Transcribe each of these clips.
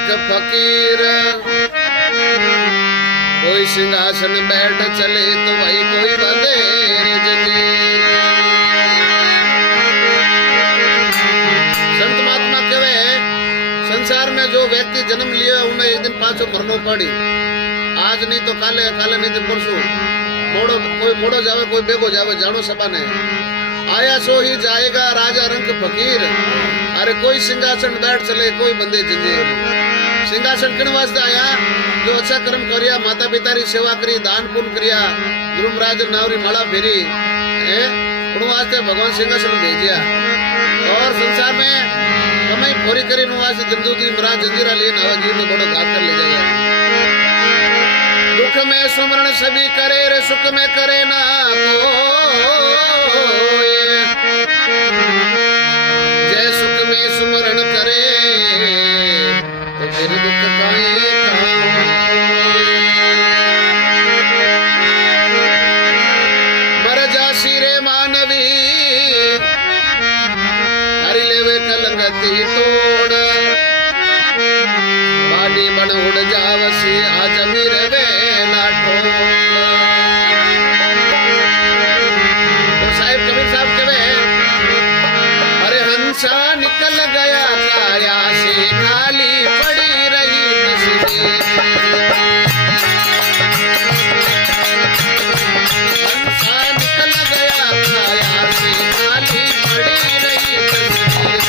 रंग फकीर, कोई सिंहासन बैठ चले तो भाई कोई बंधे जंजीर। संत महात्मा कहे संसार में जो व्यक्ति जन्म लिया उन्हें एक दिन पाछो मरनो पड़ी। आज नहीं तो काले, काले नहीं तो परसों। मोड़ो कोई मोड़ो जावे, कोई बेगो जावे, जानो सबा ने। आया सो ही जाएगा राजा रंग फकीर। अरे कोई सिंहासन बैठ चले, कोई बंदे जंजीर। सिंहासन किन वास्ते आया? जो अच्छा कर्म करिया, माता पिता री सेवा करी, दान पुण्य करिया, गुरु महाराज नावरी माला फेरी है, उन वास्ते भगवान सिंहासन भेजिया। और संसार में कमाई फोरी करी वास्ते जमदूती महाराज जंजीरा लिए नवा जीव में बड़ो घात कर ले जाए। दुख में सुमरण सभी करे रे, सुख में करे ना कोई। जय सुख में सुमरण करे तो फिर दुख काहे मर जासी रे मानवी, हरि लेवे कलंगती तोड़। बानी बन उड़ जावसी आज मेरे वेला ठोड़। तो साहिब कबीर साहब कहे अरे हंसा निकल गया काया से, खाली पड़ी रही तस्वीर। हंसा निकल गया काया से, खाली पड़ी रही तस्वीर।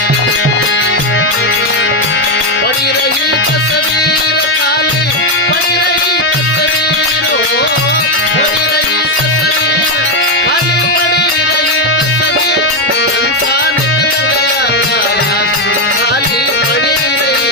पड़ी रही तस्वीर, खाली पड़ी रही तस्वीर। पड़ी रही तस्वीर, खाली पड़ी रही तस्वीर। हंसा निकल गया काया से, खाली पड़ी रही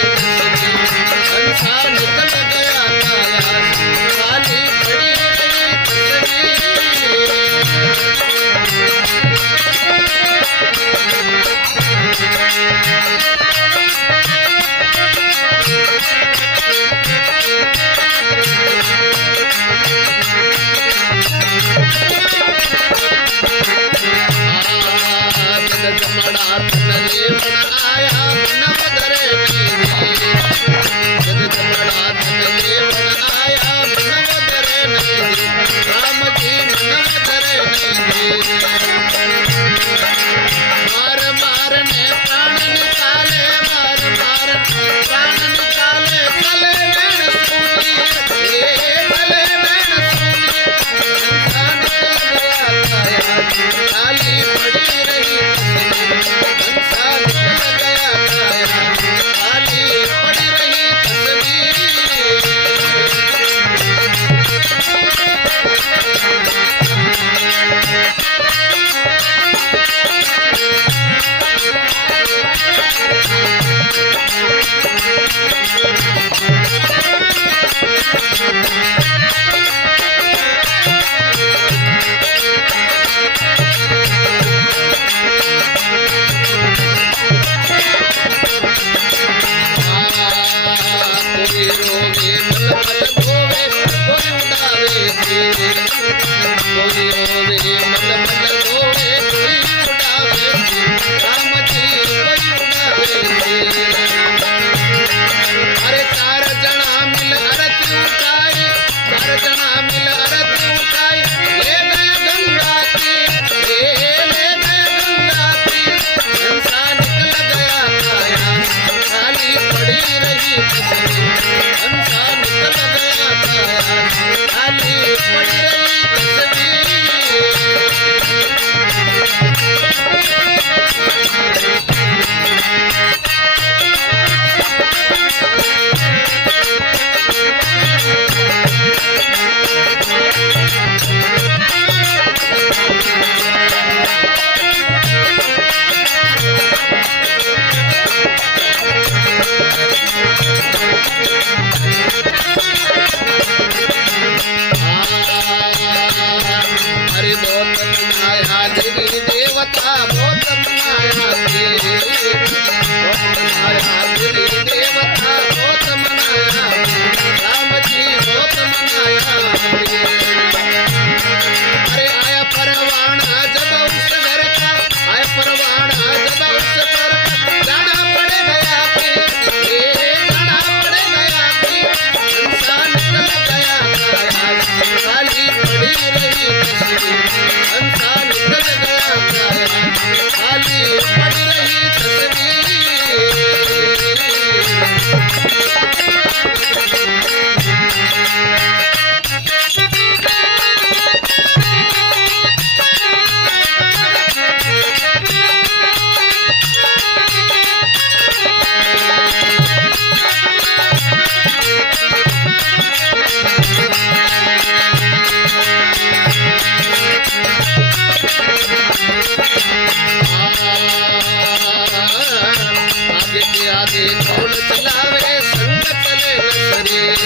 भाग्य के आगे कौन चलावे संग चले न शरीर।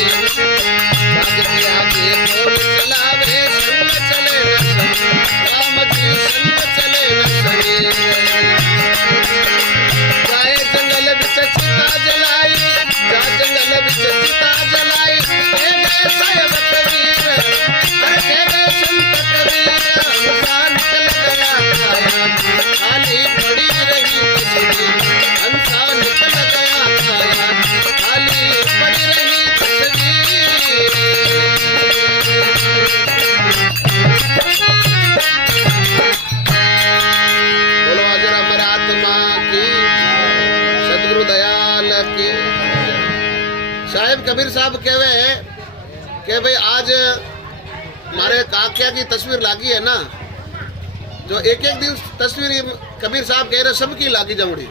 भाग्य के आगे कौन चलावे संग चले न शरीर। राम जी संग चले न शरीर। जाए जंगल बिच चिता जलाई, जा जंगल बिच चिता जलाई, कह गए साहिब कबीर, अरे कह गए संत कबीर। हंसा निकल गया काया, खाली पड़ी रही तस्वीर। हंसा निकल गया काया, खाली पड़ी रही तस्वीर। बोलो हाजिर अमर आत्मा की, सदगुरु दयाल की। साहिब कबीर साहब कहवे कि भाई आज हमारे काकिया की तस्वीर लागी है ना, जो एक एक दिन तस्वीर कबीर साहब कह रहे सबकी लागी जाऊंगी,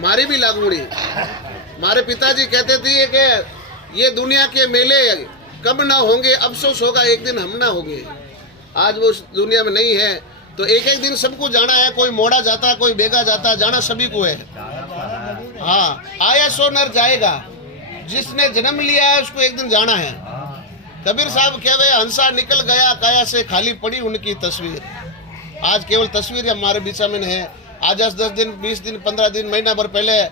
मारी भी लागूंगी। हमारे पिताजी कहते थे कि ये दुनिया के मेले कब ना होंगे, अफसोस होगा एक दिन हम ना होंगे। आज वो दुनिया में नहीं है तो एक एक दिन सबको जाना है। कोई मोड़ा जाता, कोई बेगा जाता, जाना सभी को है। हाँ, आया सो नर जाएगा, जिसने जन्म लिया है उसको एक दिन जाना है। कबीर साहब कह रहे हंसा निकल गया काया से, खाली पड़ी उनकी तस्वीर। आज केवल तस्वीर हमारे बीच में है। आज 10 दिन 20 दिन 15 दिन महीना भर पहले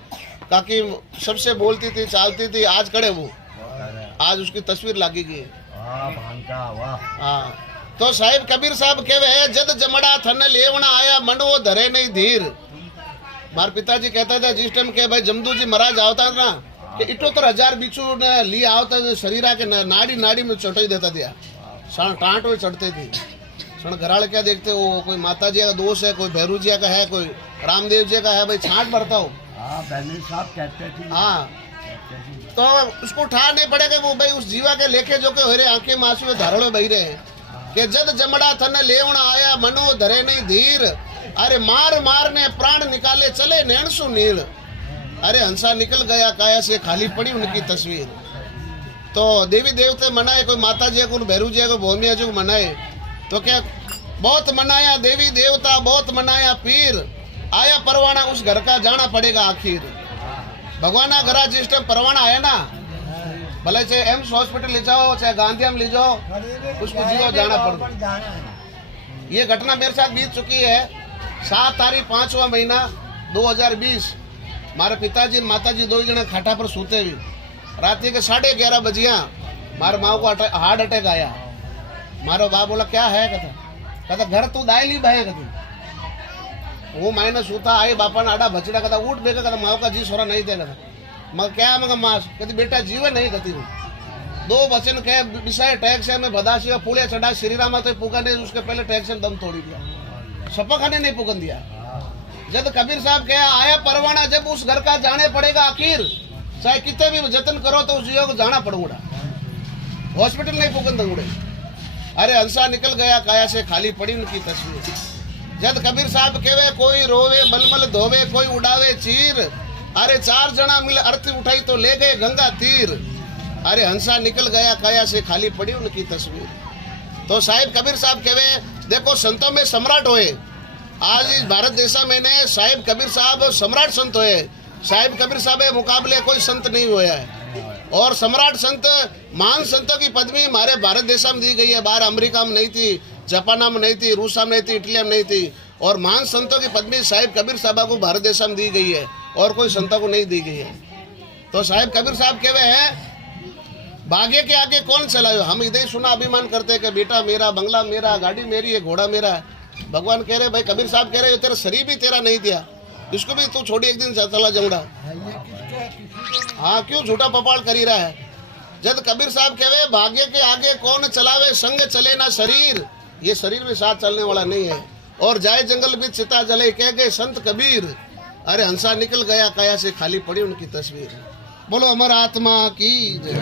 काकी सबसे बोलती थी, चालती थी, आज खड़े वो, आज उसकी तस्वीर लागी गई। हाँ, तो साहिब कबीर साहब कह रहे जद जमड़ा थन लेवना आया, मन वो धरे नहीं धीर। मार पिताजी कहता था जिस टाइम के भाई जमदू जी महाराज आवता ना कि 78,000 बिच्छू ने लिया आवता, शरीर के नाड़ी नाड़ी में चटाई देता दिया, टाँट में चढ़ते थी। सण घराल क्या देखते हो, कोई माता जी का दोष है, कोई भैरू जी का है, कोई रामदेव जी का है, भाई छांट भरता हो। हाँ, तो उसको उठा नहीं पड़ेगा वो भाई उस जीवा के लेके जो के हो रहे आंखें में आंसू में धारड़े बही रहे हैं कि जद जमड़ा थन लेवना आया, मनो धरे नहीं धीर। अरे मार मार ने प्राण निकाले चले नैणसु नील। अरे हंसा निकल गया काया से, खाली पड़ी उनकी तस्वीर। तो देवी देवते मनाए, कोई माता जी को, भैरू जी को, भोमिया जी को मनाए, तो क्या बहुत मनाया देवी देवता, बहुत मनाया पीर। आया परवाना उस घर का, जाना पड़ेगा आखिर। भगवान घरा जिस टाइम परवाना आया ना, भले चाहे एम्स हॉस्पिटल ले जाओ, चाहे गांधीधाम ले जाओ, उसको जीरो जाना पड़ेगा। ये घटना मेरे साथ बीत चुकी है। 7 तारीख 5वां महीना 2020 मारे पिताजी और माताजी दो जने खाटा पर सूते हुए, रात के 11:30 बजिया मारे माँ को हार्ट अटैक आया। मारो बाप बोला क्या है, कहता घर तू दाय ली भाई, कहती वो मायने सूता आई, बापा ने आडा भचड़ा, कहता उठ बेगा, कहता माँ का जी सोरा नहीं देगा। मगर क्या मगर माँ कहती बेटा जीवे नहीं, कहती वो 2 वचन कहे विषय टैक्स है मैं बदाशी का पुले चढ़ा श्री रामा तो पुगा ने, उसके पहले टैक्स ने दम तोड़ी दिया, सपा खाने नहीं पुगन दिया। जब कबीर साहब कहा आया परवाना, जब उस घर का जाने पड़ेगा आखिर, चाहे कितने भी जतन करो तो उस जीव को जाना पड़ूंगा, हॉस्पिटल नहीं पुगन दूंगे। अरे हंसा निकल गया काया से, खाली पड़ी उनकी तस्वीर। जब कबीर साहब कहे कोई रोवे बलमल धोवे, कोई उड़ावे चीर। अरे 4 जना मिल अर्थी उठाई तो ले गए गंगा तीर। अरे हंसा निकल गया काया से, खाली पड़ी उनकी तस्वीर। तो साहिब कबीर साहब कहे देखो संतों में सम्राट होए, आज इस भारत देश में ने साहिब कबीर साहब सम्राट संत होए। साहिब कबीर साहब के मुकाबले कोई संत नहीं हुआ है। और सम्राट संत, महान संतों की पदवी हमारे भारत देश में दी गई है। बाहर अमेरिका में नहीं थी, जापान में नहीं थी, रूस में नहीं थी, इटली में नहीं थी। और महान संतों की पदवी साहिब कबीर साहब को भारत देश में दी गई है और कोई संतों को नहीं दी गई है। तो साहिब कबीर साहब कहे हैं भाग्य के आगे कौन चलायो। हम इधर सुना अभिमान करते कि बेटा मेरा, बंगला मेरा, गाड़ी मेरी है, घोड़ा मेरा है। भगवान कह रहे भाई कबीर साहब कह रहे तेरा शरीर भी तेरा नहीं दिया, इसको भी तू छोड़ी एक दिन चला जाऊंगा। हाँ, क्यों झूठा पपाड़ करी रहा है। जब कबीर साहब कहे भाग्य के आगे कौन चलावे, संग चले ना शरीर। ये शरीर में साथ चलने वाला नहीं है। और जाए जंगल भी चिता जले, कह गए संत कबीर। अरे हंसा निकल गया काया से, खाली पड़ी उनकी तस्वीर। बोलो अमर आत्मा की जय।